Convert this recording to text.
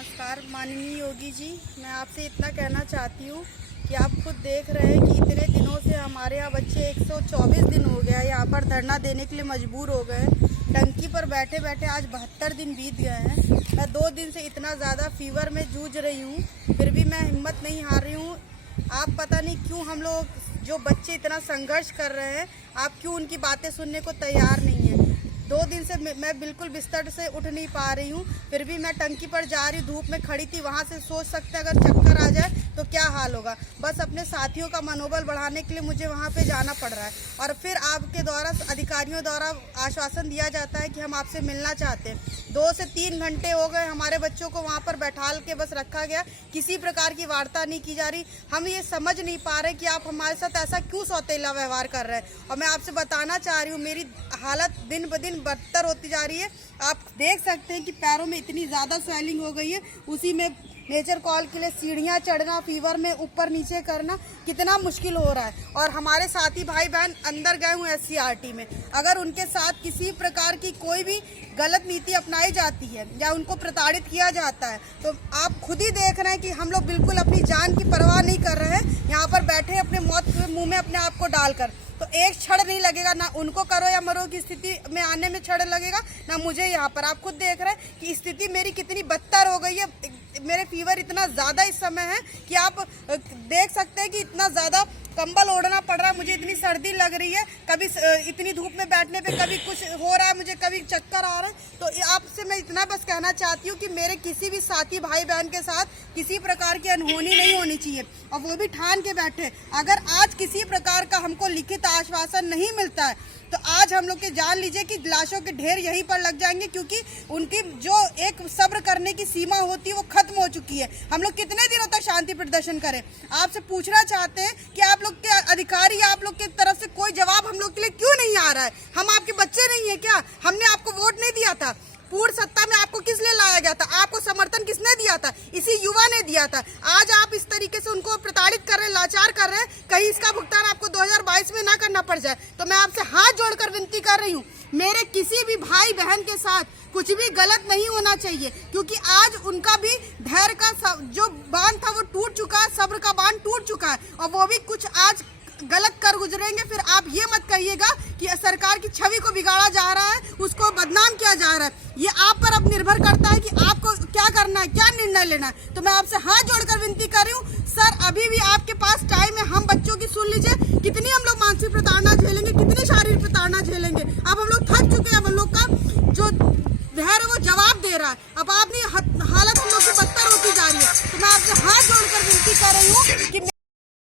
नमस्कार माननीय योगी जी, मैं आपसे इतना कहना चाहती हूँ कि आप खुद देख रहे हैं कि इतने दिनों से हमारे यहाँ बच्चे 124 दिन हो गया यहाँ पर धरना देने के लिए मजबूर हो गए। टंकी पर बैठे बैठे आज 72 दिन बीत गए हैं। मैं 2 दिन से इतना ज़्यादा फीवर में जूझ रही हूँ, फिर भी मैं हिम्मत नहीं हार रही हूँ। आप पता नहीं क्यों हम लोग जो बच्चे इतना संघर्ष कर रहे हैं, आप क्यों उनकी बातें सुनने को तैयार नहीं है। 2 दिन से मैं बिल्कुल बिस्तर से उठ नहीं पा रही हूँ, फिर भी मैं टंकी पर जा रही, धूप में खड़ी थी। वहाँ से सोच सकते अगर चक्कर आ जाए तो क्या हाल होगा। बस अपने साथियों का मनोबल बढ़ाने के लिए मुझे वहाँ पे जाना पड़ रहा है। और फिर आपके द्वारा अधिकारियों द्वारा आश्वासन दिया जाता है कि हम आपसे मिलना चाहते हैं। 2 से 3 घंटे हो गए, हमारे बच्चों को वहाँ पर बैठाल के बस रखा गया, किसी प्रकार की वार्ता नहीं की जा रही। हम ये समझ नहीं पा रहे कि आप हमारे साथ ऐसा क्यों सौतेला व्यवहार कर रहे हैं। और मैं आपसे बताना चाह रही हूँ, मेरी हालत दिन ब दिन बदतर होती जा रही है। आप देख सकते हैं कि पैरों में इतनी ज़्यादा स्वेलिंग हो गई है, उसी में नेचर कॉल के लिए सीढ़ियाँ चढ़ना, फीवर में ऊपर नीचे करना कितना मुश्किल हो रहा है। और हमारे साथी भाई बहन अंदर गए हुए SCRT में, अगर उनके साथ किसी प्रकार की कोई भी गलत नीति अपनाई जाती है या उनको प्रताड़ित किया जाता है तो आप खुद ही देख रहे हैं कि हम लोग बिल्कुल अपनी जान की परवाह नहीं कर रहे हैं, यहाँ पर बैठे अपने मौत के मुँह में अपने आप को डालकर। तो एक क्षण नहीं लगेगा, ना उनको करो या मरो की स्थिति में आने में क्षण लगेगा, ना मुझे। यहाँ पर आप खुद देख रहे हैं कि स्थिति मेरी कितनी बदतर हो गई है। मेरे फीवर इतना ज़्यादा इस समय है कि आप देख सकते हैं कि इतना ज़्यादा कंबल ओढ़ना पड़ रहा है, मुझे इतनी सर्दी लग रही है। कभी इतनी धूप में बैठने पे कभी कुछ हो रहा है, मुझे कभी चक्कर आ रहा है। तो आपसे मैं इतना बस कहना चाहती हूँ कि मेरे किसी भी साथी भाई बहन के साथ किसी प्रकार की अनहोनी नहीं होनी चाहिए, और वो भी ठान के बैठे। अगर आज किसी प्रकार का हमको लिखित आश्वासन नहीं मिलता है तो आज हम लोग के जान लीजिए कि लाशों के ढेर यहीं पर लग जाएंगे, क्योंकि उनकी जो एक सब्र करने की सीमा होती है वो खत्म हो चुकी है। हम लोग कितने दिनों तक शांति प्रदर्शन करें। आपसे पूछना चाहते हैं कि आप लोग के अधिकारी या आप लोग की तरफ से कोई जवाब हम लोग के लिए क्यों नहीं आ रहा है। हम आपके बच्चे नहीं है क्या? हमने आपको वोट नहीं दिया था? पूर्ण सत्ता में आपको किस लिए लाया गया था? आपको समर्थन किसने दिया था? इसी युवा ने दिया था। आज आप इस तरीके से उनको प्रताड़ित कर रहे हैं, लाचार कर रहे हैं, कहीं इसका भुगतान आपको 2022 में ना करना पड़ जाए। तो मैं आपसे हाथ जोड़कर विनती कर रही हूँ, मेरे किसी भी भाई बहन के साथ कुछ भी गलत नहीं होना चाहिए, क्योंकि आज उनका भी धैर्य का जो बांध था वो टूट चुका है, सब्र का बांध टूट चुका है, और वो भी कुछ आज गलत कर गुजरेंगे। फिर आप ये मत कहिएगा कि सरकार की छवि को बिगाड़ा जा रहा है, उसको बदनाम किया जा रहा है। ये आप पर अब निर्भर करता है कि आपको क्या करना है, क्या निर्णय लेना है। तो मैं आपसे हाथ जोड़कर विनती कर रही हूँ, सर अभी भी आपके पास टाइम है। हम बच्चों की सुन लीजिए, कितनी हम लोग मानसिक प्रताड़ना झेलेंगे, कितनी शारीरिक प्रताड़ना झेलेंगे। अब हम लोग थक चुके हैं, हम लोग का जो धैर्य वो जवाब दे रहा है। अब अपनी हालत हम लोग की बदतर होती जा रही है। तो मैं आपसे हाथ जोड़कर विनती कर रही हूँ कि